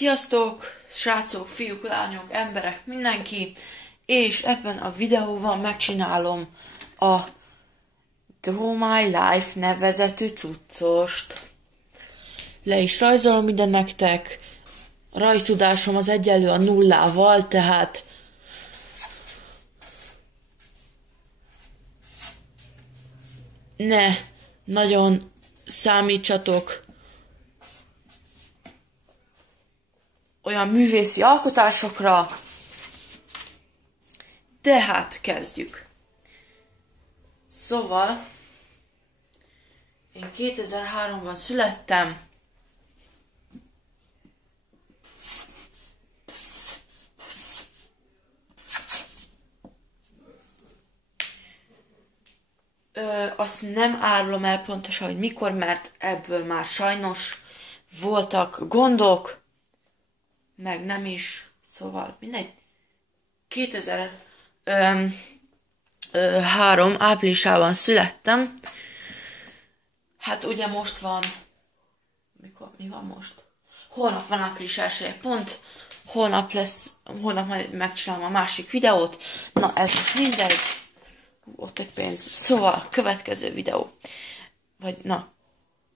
Sziasztok, srácok, fiúk, lányok, emberek, mindenki, és ebben a videóban megcsinálom a Draw My Life nevezetű cuccost. Le is rajzolom ide nektek, a rajztudásom az egyenlő a nullával, tehát ne nagyon számítsatok olyan művészi alkotásokra, de hát kezdjük. Szóval, én 2003-ban születtem, azt nem árulom el pontosan, hogy mikor, mert ebből már sajnos voltak gondok, meg nem is, szóval mindegy. 2003 áprilisában születtem. Hát ugye most van, mi van most? Holnap van április 1-e, pont. Holnap majd megcsinálom a másik videót. Na ez most mindegy. Ott egy pénz. Szóval következő videó. Vagy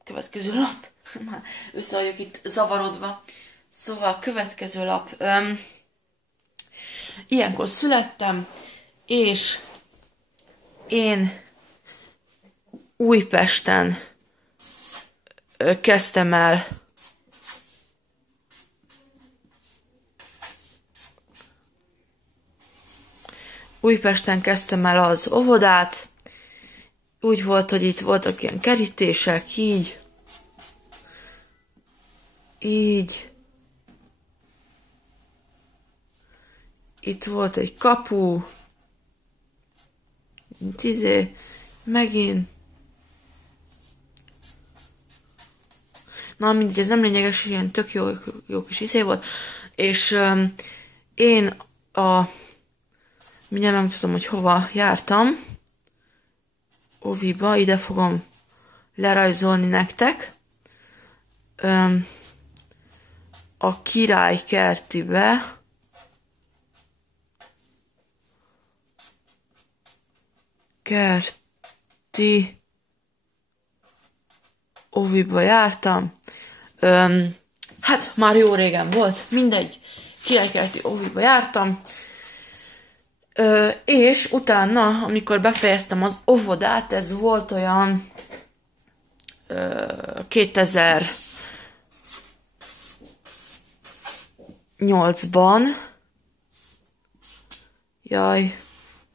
következő lap. Már össze vagyok itt zavarodva. Szóval következő lap. Ilyenkor születtem, és én Újpesten kezdtem el az óvodát. Úgy volt, hogy itt voltak ilyen kerítések, így. Itt volt egy kapu. Megint. Na mindegy, ez nem lényeges, ilyen tök jó kis volt. És én mindjárt megmutatom, hogy hova jártam. Oviba, ide fogom lerajzolni nektek. A Király kertibe. Kerti Oviba jártam. Hát már jó régen volt, mindegy. Királykerti Oviba jártam. És utána, amikor befejeztem az óvodát, ez volt olyan 2008-ban. Jaj.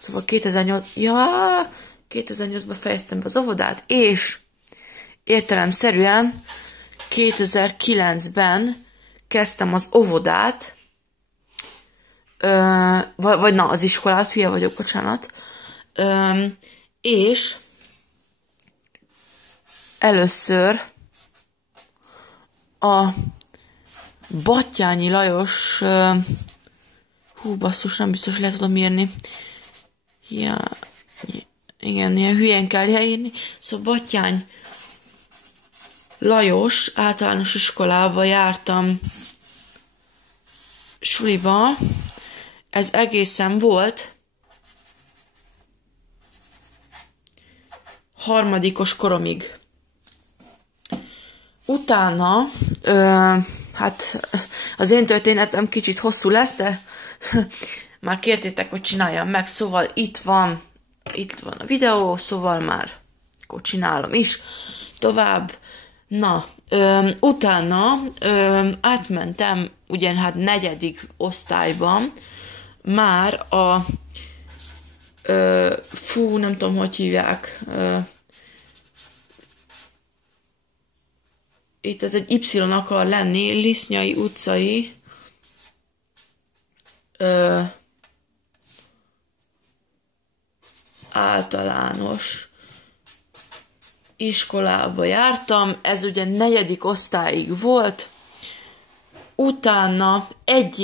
Szóval 2008-ban fejeztem be az óvodát, és értelemszerűen 2009-ben kezdtem az óvodát, az iskolát, hülye vagyok, bocsánat, és először a Batthyány Lajos, basszus, nem biztos, le tudom írni. Igen, ilyen hülyén kell írni. Szóval Batthyány Lajos általános iskolába jártam suliba. Ez egészen volt harmadikos koromig. Utána, hát az én történetem kicsit hosszú lesz, de már kértétek, hogy csináljam meg, szóval itt van a videó, szóval már akkor csinálom is tovább. Na, utána átmentem, ugye hát 4. osztályban, már nem tudom, hogy hívják, itt ez egy Y akar lenni, Lisznyai utcai, általános iskolába jártam, ez ugye 4. osztályig volt, utána egy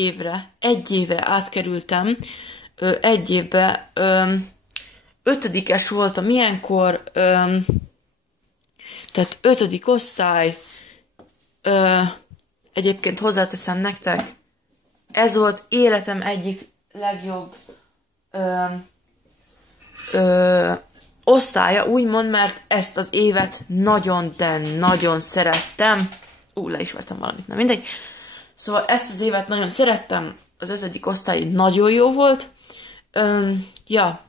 évre átkerültem, egy évbe 5-es voltam ilyenkor, tehát 5. osztály, egyébként hozzáteszem nektek, ez volt életem egyik legjobb osztálya, úgymond, mert ezt az évet nagyon, de nagyon szerettem. Le is vettem valamit, nem mindegy. Szóval ezt az évet nagyon szerettem, az 5. osztály nagyon jó volt. Ja.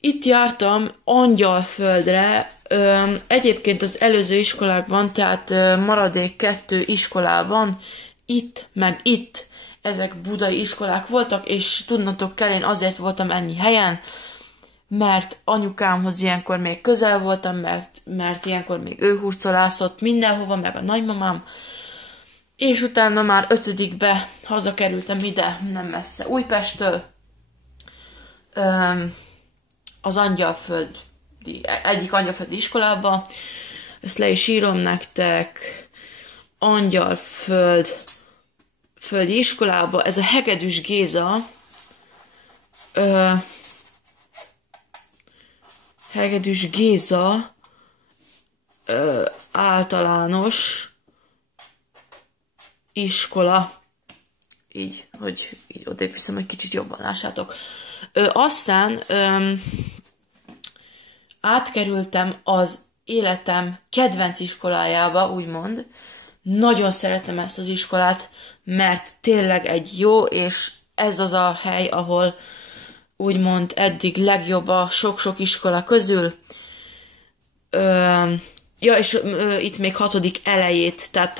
Itt jártam Angyalföldre, egyébként az előző iskolákban, tehát maradék 2 iskolában, itt meg itt, ezek budai iskolák voltak, és tudnatok kell, én azért voltam ennyi helyen, mert anyukámhoz ilyenkor még közel voltam, mert ilyenkor még ő hurcolászott mindenhova, meg a nagymamám, és utána már 5-be hazakerültem ide, nem messze Újpesttől, az egyik angyalföldi iskolába, ezt le is írom nektek, Angyalföldi iskolába, ez a Hegedűs Géza, Hegedűs Géza általános iskola, így, hogy így odébb viszem, hogy kicsit jobban lássátok. Aztán átkerültem az életem kedvenc iskolájába, úgymond. Nagyon szeretem ezt az iskolát, mert tényleg egy jó, és ez az a hely, ahol úgymond eddig legjobb a sok-sok iskola közül. És itt még 6. elejét, tehát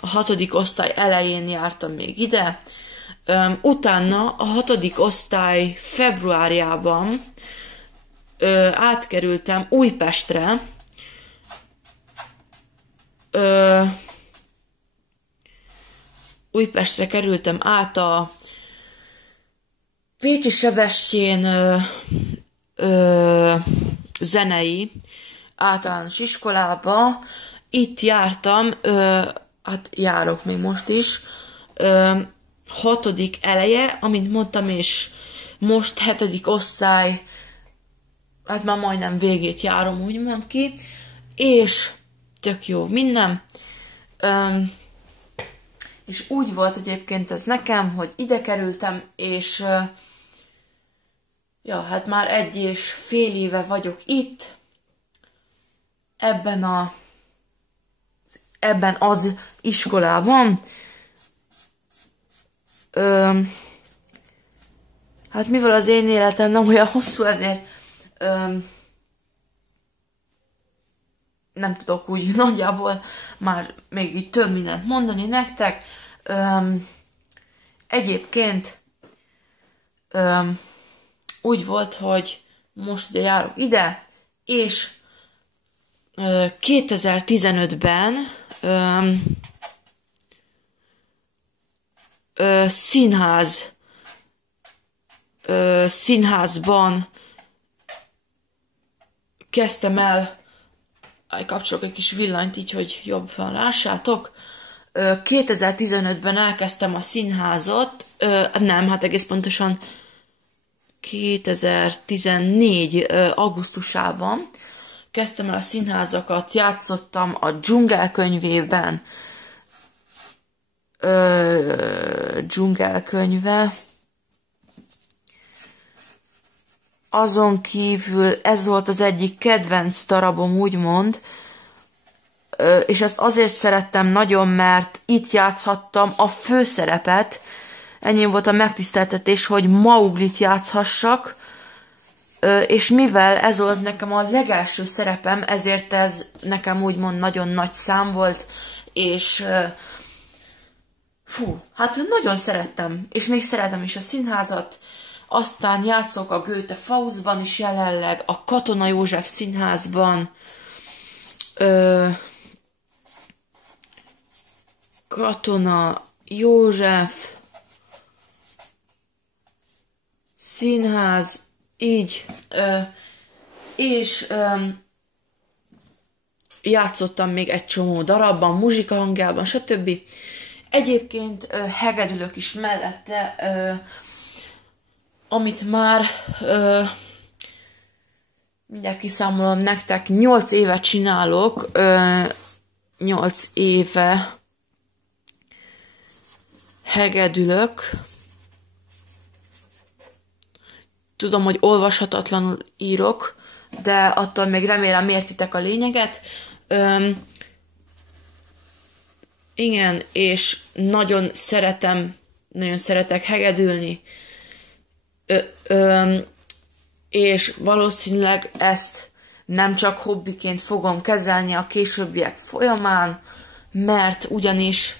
a 6. osztály elején jártam még ide. Utána a 6. osztály februárjában átkerültem Újpestre. Újpestre kerültem át a Pécsi Sebestyén zenei általános iskolába. Itt jártam, hát járok még most is, 6. eleje, amint mondtam, és most 7. osztály, hát már majdnem végét járom, úgymond ki, és tök jó minden. És úgy volt egyébként ez nekem, hogy ide kerültem, és hát már 1,5 éve vagyok itt, ebben az iskolában. Hát mivel az én életem nem olyan hosszú, ezért nem tudok úgy nagyjából már még így több mindent mondani nektek. Egyébként úgy volt, hogy most ide járok ide, és 2015-ben színházban kezdtem el, kapcsolok egy kis villanyt így, hogy jobban lássátok. 2015-ben elkezdtem a színházat, egész pontosan 2014 augusztusában kezdtem el a színházakat, játszottam a Dzsungelkönyvében, Dzsungelkönyve. Azon kívül ez volt az egyik kedvenc darabom, úgymond, és ezt azért szerettem nagyon, mert itt játszhattam a főszerepet. Ennyi volt a megtiszteltetés, hogy Mauglit játszhassak, és mivel ez volt nekem a legelső szerepem, ezért ez nekem úgymond nagyon nagy szám volt, és hát nagyon szerettem, és még szeretem is a színházat. Aztán játszok a Goethe Faustban is jelenleg, a Katona József Színházban, Katona József Színház, így, és játszottam még egy csomó darabban, muzsika hangjában, stb. Egyébként hegedülök is mellette, amit már mindjárt kiszámolom nektek, 8 éve csinálok, 8 éve hegedülök. Tudom, hogy olvashatatlanul írok, de attól még remélem értitek a lényeget. Igen, és nagyon szeretek hegedülni. És valószínűleg ezt nem csak hobbiként fogom kezelni a későbbiek folyamán, mert ugyanis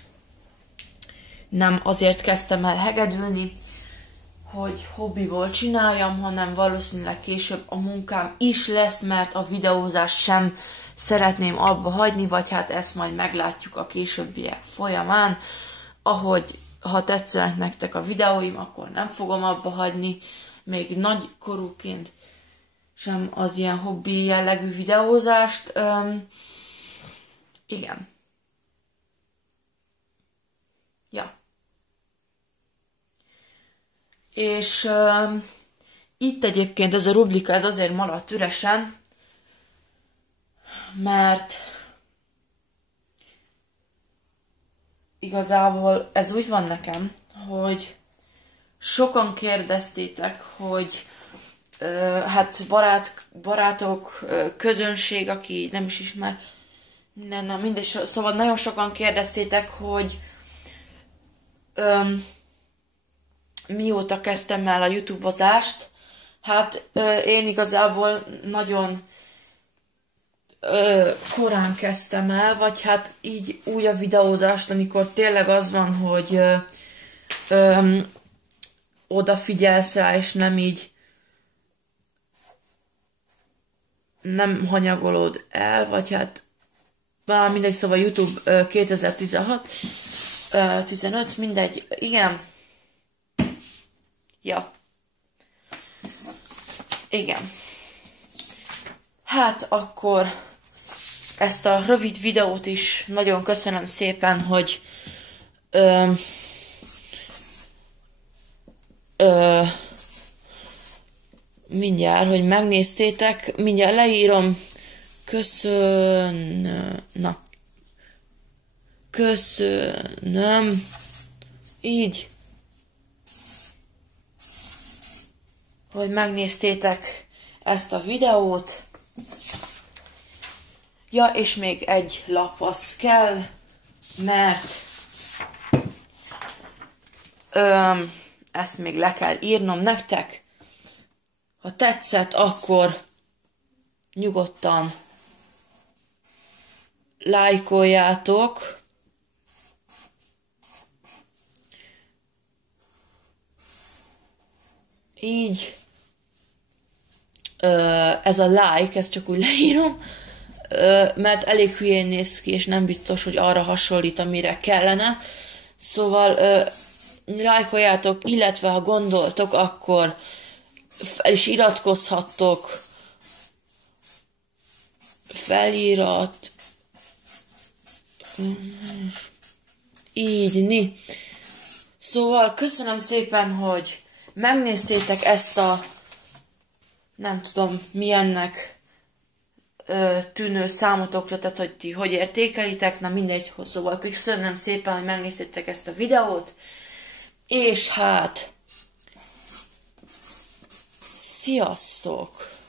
nem azért kezdtem el hegedülni, hogy hobbiból csináljam, hanem valószínűleg később a munkám is lesz, mert a videózást sem szeretném abba hagyni, vagy hát ezt majd meglátjuk a későbbiek folyamán. Ha tetszenek nektek a videóim, akkor nem fogom abba hagyni, még nagykorúként sem az ilyen hobbi jellegű videózást. Igen. Ja. És itt egyébként ez a rubrika ez azért maradt üresen, mert igazából ez úgy van nekem, hogy sokan kérdeztétek, hogy hát barátok, közönség, aki nem is ismer, mindegy, szóval nagyon sokan kérdeztétek, hogy mióta kezdtem el a YouTube-ozást. Hát én igazából nagyon korán kezdtem el, vagy hát így úgy a videózást, amikor tényleg az van, hogy odafigyelsz rá, és nem így nem hanyagolod el, vagy hát mindegy, szóval YouTube 2016 15, mindegy, igen. Ja. Igen. Hát akkor ezt a rövid videót is nagyon köszönöm szépen, hogy mindjárt, hogy megnéztétek, mindjárt leírom. Köszönöm. Így. Hogy megnéztétek ezt a videót. Ja, és még egy lapasz kell, mert ezt még le kell írnom nektek. Ha tetszett, akkor nyugodtan lájkoljátok. Így. Ez a like, ezt csak úgy leírom, mert elég hülyén néz ki, és nem biztos, hogy arra hasonlít, amire kellene. Szóval lájkoljátok, illetve ha gondoltok, akkor fel is iratkozhattok. Felirat. Így. Szóval köszönöm szépen, hogy megnéztétek ezt a nem tudom milyennek tűnő számotokra, tehát hogy ti hogy értékelitek, na mindegy, szóval köszönöm szépen, hogy megnéztétek ezt a videót, és hát sziasztok!